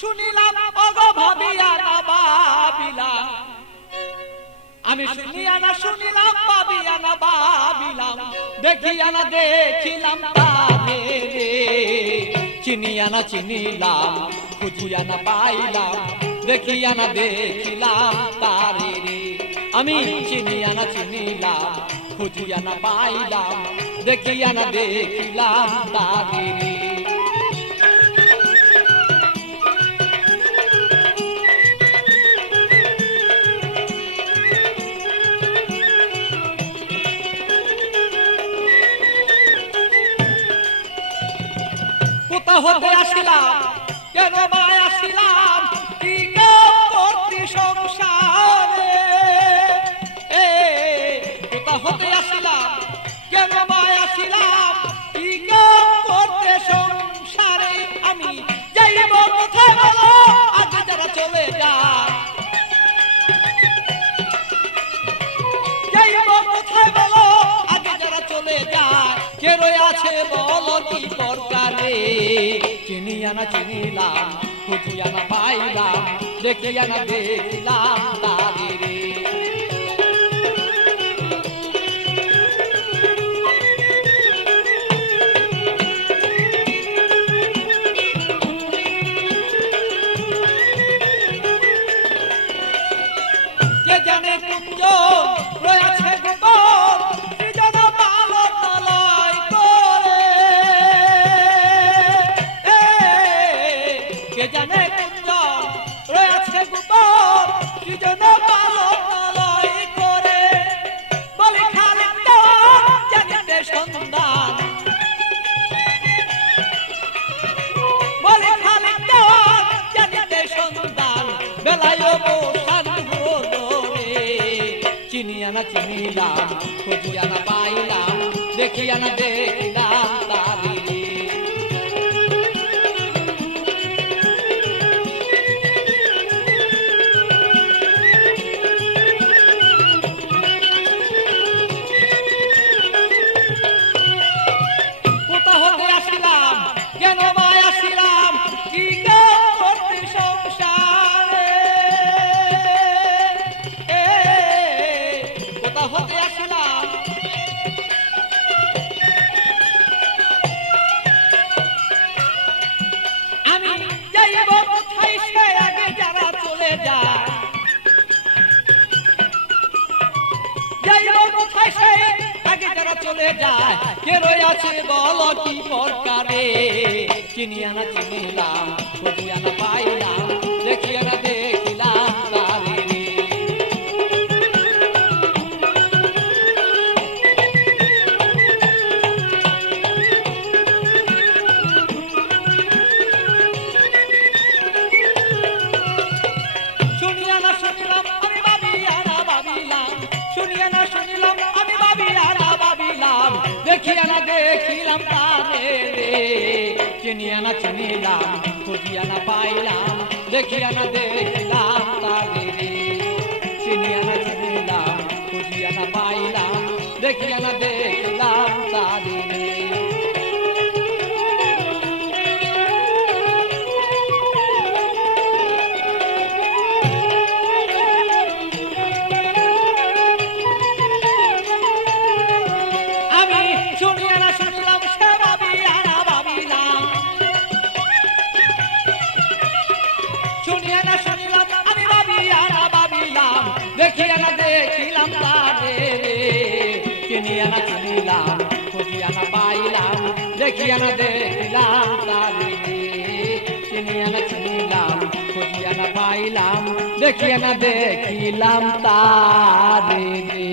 শুনিলাম ওগো ভাবিয়া না ভাবিলাম, আমি শুনিয়া না শুনিলাম ভাবিয়া না ভাবিলাম, দেখিয়া না দেখিলাম তারে রে। চিনিয়া না চিনিলাম, খুঁজিয়া না পাইলাম, দেখিয়া না দেখিলাম তারে রে। আমি চিনিয়া না চিনিলাম, খুঁজিয়া না পাইলাম, দেখিয়া না দেখিলাম তারে রে। কোথা হতে আসিলাম, কেন বা আসিলাম, কি কাম করতে সংসারে। কোথা হতে আসিলাম, কেন বা আসিলাম, কি কাম করতে সংসারে। আমি যাইব কোথায় বলো, আগে যারা চলে যায়। যাইব কোথায় বলো, আগে যারা চলে যায়। কে রয়ে আছে বলো কি দরকারে। চিনিয়া না চিনিলাম, খুঁজিয়া না পাইলাম, দেখিয়া না দেখিলাম তারে রে। কে জানে কুঞ্জ রয়েছে গোপন, কি জানে পালন লয় করে। কে জানে কুঞ্জ রয়েছে গোপন, কি জানে পালন লয় করে। বলি খালিক দেওয়ান জানিতে সন্ধান, বলি খালিক দেওয়ান জানিতে সন্ধান, বেলায় বসান হলো রে। চিনিয়া না চিনিলাম, খুঁজিয়া না পাইলাম, দেখিয়া না দেখিলাম তারে রে। কোথা হতে আসিলাম, কেন বা আসিলাম, কি কাম করতে সংসারে। কোথা হতে আসিলাম, আমি যাইব কোথায় সে আগে যারা চলে যায়। যাইব কোথায় সে আগে যারা চলে যায়। কে রয়ে আছে বলো কি প্রকারে। চিনিয়া না চিনিলাম, খুঁজিয়া না পাইলাম, দেখিয়া না দেখিলাম তারে রে। শুনিয়া না শুনিলাম আমি ভাবিয়া না ভাবিলাম, শুনিয়া না শুনিলাম আমি ভাবিয়া না ভাবিলাম, দেখিয়া না দেখিলাম তারে রে। চিনিয়া না চিনিলাম, খুঁজিয়া না পাইলাম, দেখিয়া না দেখিলাম তারে রে। চিনিয়া না চিনিলাম, খুঁজিয়া না পাইলাম, দেখিয়া না দেখিলাম তারে রে। আমি শুনিয়া না শুনলাম, সে ভাবিয়া না ভাবিলাম, শুনিয়া না শুনিলাম আমি ভাবিয়া না ভাবিলাম, দেখিয়া না দেখিলাম তারে রে। চিনিয়া না চিনিলাম, খুঁজিয়া না পাইলাম, দেখিয়া না দেখিলাম তারে রে। চিনিয়া না চিনিলাম, খুঁজিয়া না পাইলাম, দেখিয়া না দেখিলাম তারে রে।